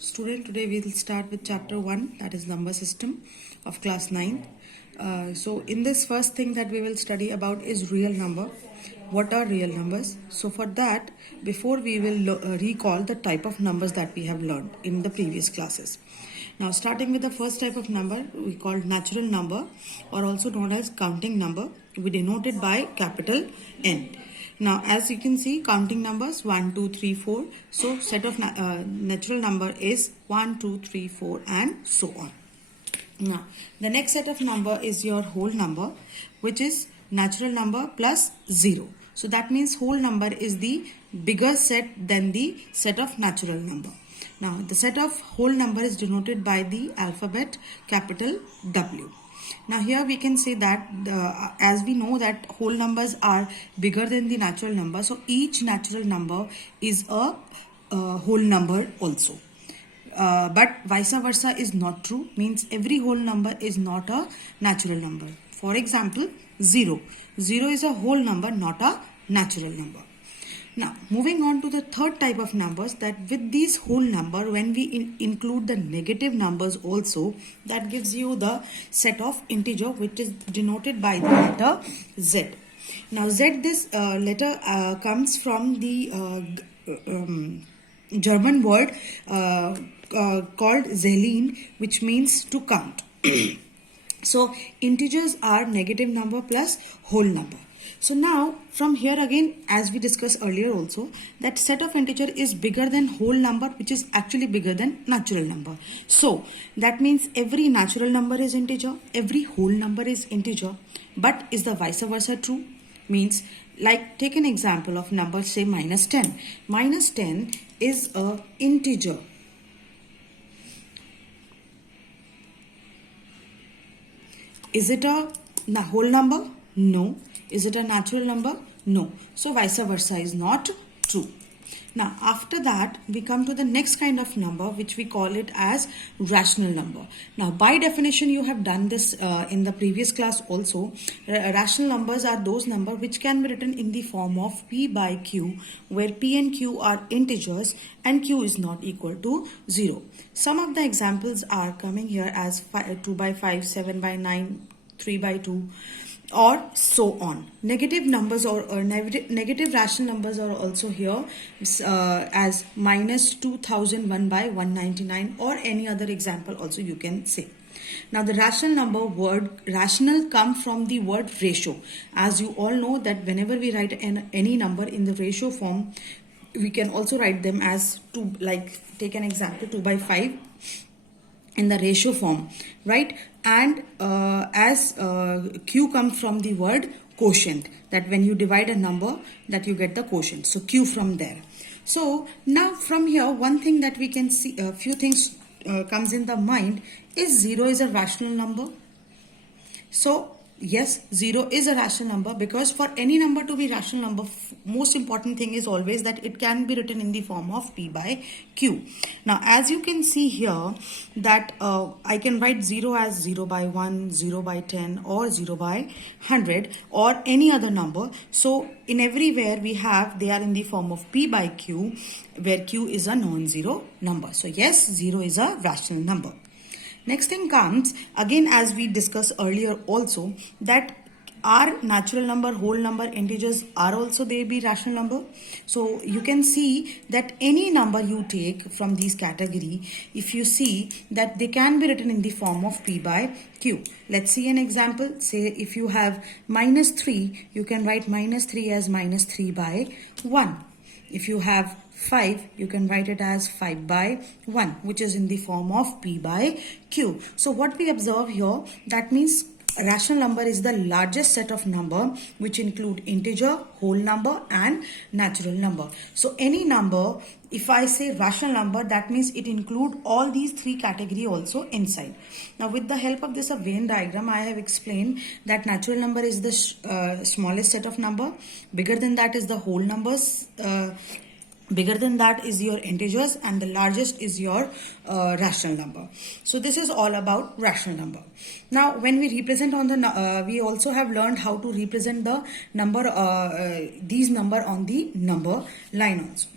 Student, today we will start with chapter 1, that is number system of class 9. So in this first thing that we will study about is real number. What are real numbers? So for that, before we will recall the type of numbers that we have learned in the previous classes. Now starting with the first type of number, we call natural number or also known as counting number. We denote it by capital N. Now, as you can see, counting numbers 1, 2, 3, 4. So, set of natural number is 1, 2, 3, 4 and so on. Now, the next set of number is your whole number, which is natural number plus 0. So, that means whole number is the bigger set than the set of natural number. Now, the set of whole number is denoted by the alphabet capital W. Now here we can say that as we know that whole numbers are bigger than the natural number, so each natural number is a whole number also. But vice versa is not true, means every whole number is not a natural number. For example, 0. 0 is a whole number, not a natural number. Now, moving on to the third type of numbers, that with these whole number, when we include the negative numbers also, that gives you the set of integer, which is denoted by the letter Z. Now, Z, this letter comes from the German word called Zählen, which means to count. So, integers are negative number plus whole number. So now from here again, as we discussed earlier also, that set of integer is bigger than whole number, which is actually bigger than natural number. So that means every natural number is integer, every whole number is integer. But is the vice versa true? Means, like, take an example of number, say minus 10. Minus 10 is a integer. Is it a whole number? No. Is it a natural number? No. So vice versa is not true. Now after that we come to the next kind of number, which we call it as rational number. Now by definition you have done this in the previous class also. Rational numbers are those numbers which can be written in the form of P by Q, where P and Q are integers and Q is not equal to 0. Some of the examples are coming here as 2 by 5, 7 by 9, 3 by 2. Or so on. Negative numbers or negative rational numbers are also here as minus 2001 by 199 or any other example also you can say. Now the rational number word rational come from the word ratio. As you all know that whenever we write any number in the ratio form, we can also write them as 2, like take an example 2 by 5 in the ratio form, right? And as Q comes from the word quotient, that when you divide a number that you get the quotient, so Q from there. So now from here one thing that we can see, a few things comes in the mind, is 0 is a rational number? So yes, 0 is a rational number, because for any number to be rational number, most important thing is always that it can be written in the form of P by Q. Now as you can see here that I can write 0 as 0 by 1, 0 by 10 or 0 by 100 or any other number. So in everywhere we have, they are in the form of P by Q, where Q is a non-zero number. So yes, 0 is a rational number. Next thing comes, again as we discussed earlier also, that are natural number, whole number, integers are also they be rational number. So you can see that any number you take from these category, if you see that they can be written in the form of P by Q. Let's see an example. Say if you have minus 3, you can write minus 3 as minus 3 by 1. If you have 5, you can write it as 5 by 1, which is in the form of P by Q. So what we observe here, that means a rational number is the largest set of number which include integer, whole number and natural number. So any number, if I say rational number, that means it include all these three category also inside. Now with the help of this Venn diagram, I have explained that natural number is the smallest set of number. Bigger than that is the whole numbers. Bigger than that is your integers, and the largest is your rational number. So this is all about rational number. Now when we represent on the, we also have learned how to represent the number, these number on the number line also.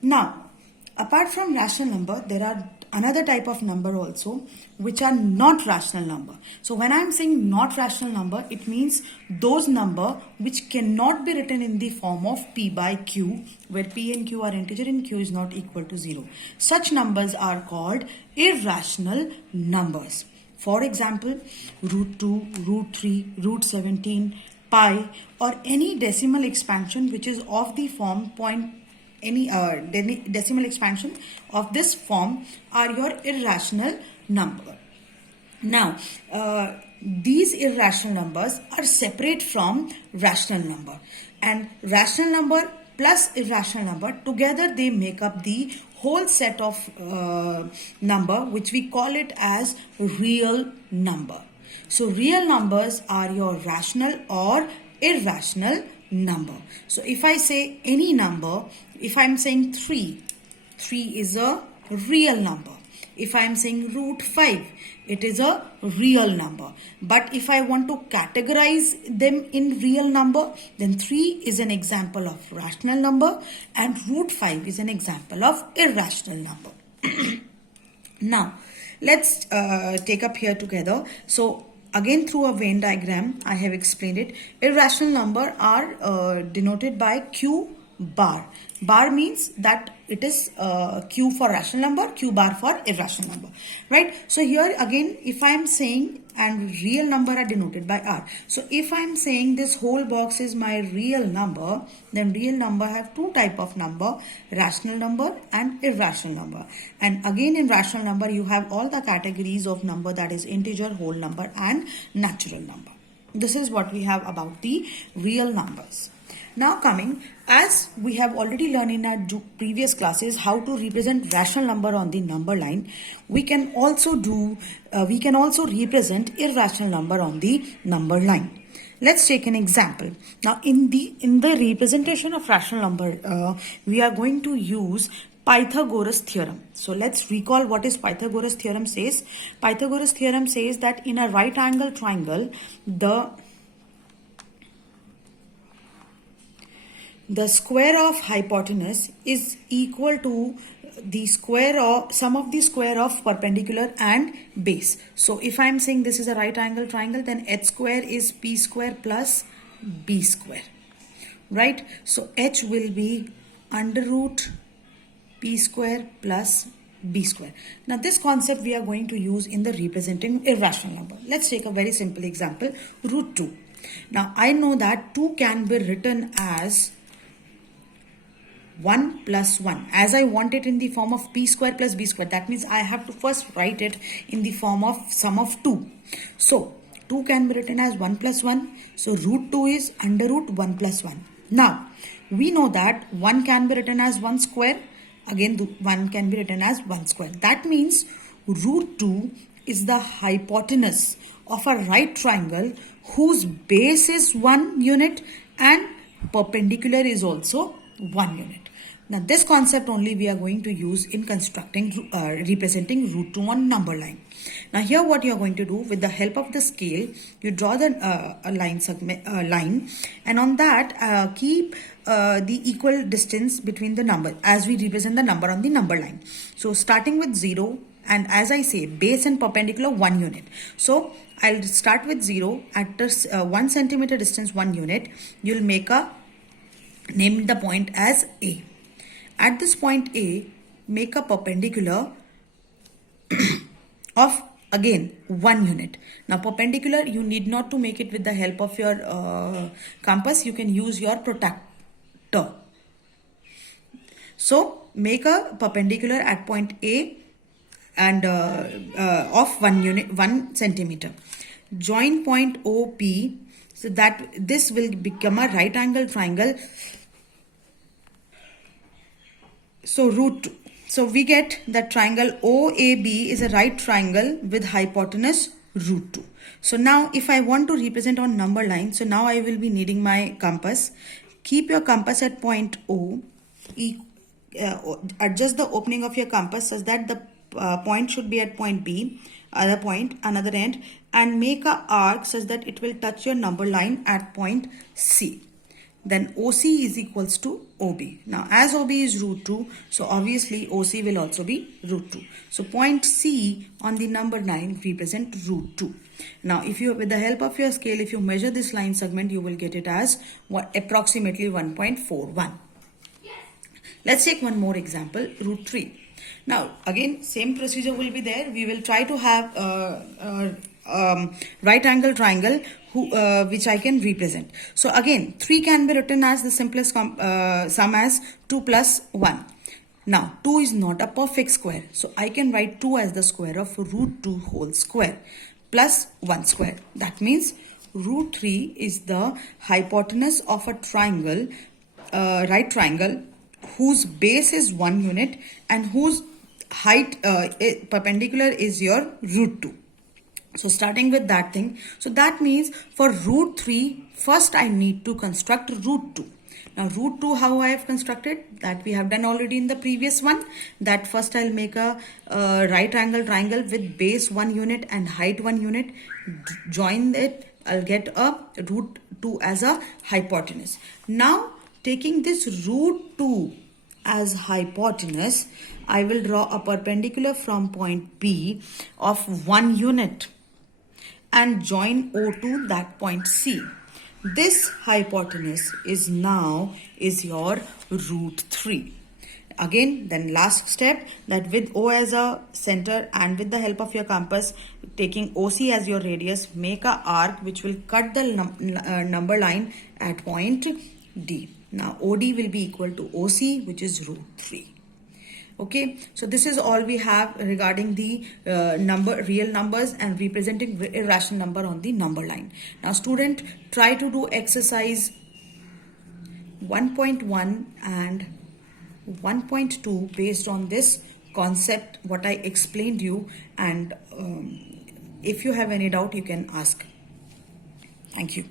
Now Apart from rational number, there are another type of number also which are not rational number. So when I am saying not rational number, it means those number which cannot be written in the form of p by q, where p and q are integer and q is not equal to 0. Such numbers are called irrational numbers. For example, root 2, root 3, root 17, pi, or any decimal expansion which is of the form decimal expansion of this form are your irrational number. Now, these irrational numbers are separate from rational number, and rational number plus irrational number together they make up the whole set of number which we call it as real number. So real numbers are your rational or irrational number. So if I say any number, if I'm saying 3 is a real number. If I'm saying root 5, it is a real number. But if I want to categorize them in real number, then 3 is an example of rational number and root 5 is an example of irrational number. Now, let's take up here together. So, again through a Venn diagram, I have explained it. Irrational number are denoted by Q bar. Bar means that it is Q for rational number, Q bar for irrational number, right? So here again, if I am saying, and real number are denoted by R. So if I am saying this whole box is my real number, then real number have two type of number, rational number and irrational number. And again in rational number, you have all the categories of number, that is integer, whole number and natural number. This is what we have about the real numbers. Now coming, as we have already learned in our previous classes how to represent rational number on the number line, we can also represent irrational number on the number line. Let's take an example. Now in the representation of rational number, we are going to use Pythagoras theorem. So let's recall what is Pythagoras theorem says. Pythagoras theorem says that in a right angle triangle, the square of hypotenuse is equal to the sum of the square of perpendicular and base. So if I am saying this is a right angle triangle, then h square is p square plus b square, right? So h will be under root p square plus b square. Now this concept we are going to use in the representing irrational number. Let's take a very simple example, root 2. Now I know that 2 can be written as 1 plus 1. As I want it in the form of p square plus b square, that means I have to first write it in the form of sum of 2. So 2 can be written as 1 plus 1. So root 2 is under root 1 plus 1. Now we know that 1 can be written as 1 square. Again 1 can be written as 1 square. That means root 2 is the hypotenuse of a right triangle whose base is 1 unit and perpendicular is also 1 unit. Now this concept only we are going to use in constructing representing root 2 on number line. Now here what you are going to do, with the help of the scale, you draw the line, and on that keep the equal distance between the number as we represent the number on the number line. So starting with 0, and as I say, base and perpendicular 1 unit. So I'll start with 0 at this 1 centimeter distance 1 unit. You'll name the point as A. At this point A, make a perpendicular of again 1 unit. Now perpendicular, you need not to make it with the help of your compass. You can use your protractor. So make a perpendicular at point A and of 1 centimeter. Join point OP, so that this will become a right angle triangle. So root 2. So we get that triangle OAB is a right triangle with hypotenuse root 2. So now if I want to represent on number line, so now I will be needing my compass. Keep your compass at point O. Adjust the opening of your compass such that the point should be at point B, another end, and make a arc such that it will touch your number line at point C. then OC is equals to OB. Now as OB is root 2, so obviously OC will also be root 2. So point C on the number line represent root 2. Now if you, with the help of your scale, if you measure this line segment, you will get it as approximately 1.41. Let's take one more example, root 3. Now again same procedure will be there. We will try to have right angle triangle which I can represent. So again 3 can be written as the simplest sum as 2 plus 1. Now 2 is not a perfect square, so I can write 2 as the square of root 2 whole square plus 1 square. That means root 3 is the hypotenuse of a triangle, right triangle, whose base is 1 unit and whose height perpendicular is your root 2. So starting with that thing, so that means for root 3, first I need to construct root 2. Now root 2, how I have constructed, that we have done already in the previous one. That first I'll make a right angle triangle with base 1 unit and height 1 unit. Join it, I'll get a root 2 as a hypotenuse. Now taking this root 2 as hypotenuse, I will draw a perpendicular from point B of 1 unit and join O to that point C. This hypotenuse is now your root 3. Again, then last step, that with O as a center and with the help of your compass, taking OC as your radius, make a arc which will cut the number line at point D. Now OD will be equal to OC, which is root 3. Okay, so this is all we have regarding the real numbers and representing irrational number on the number line. Now student, try to do exercise 1.1 and 1.2 based on this concept what I explained you, and if you have any doubt you can ask. Thank you.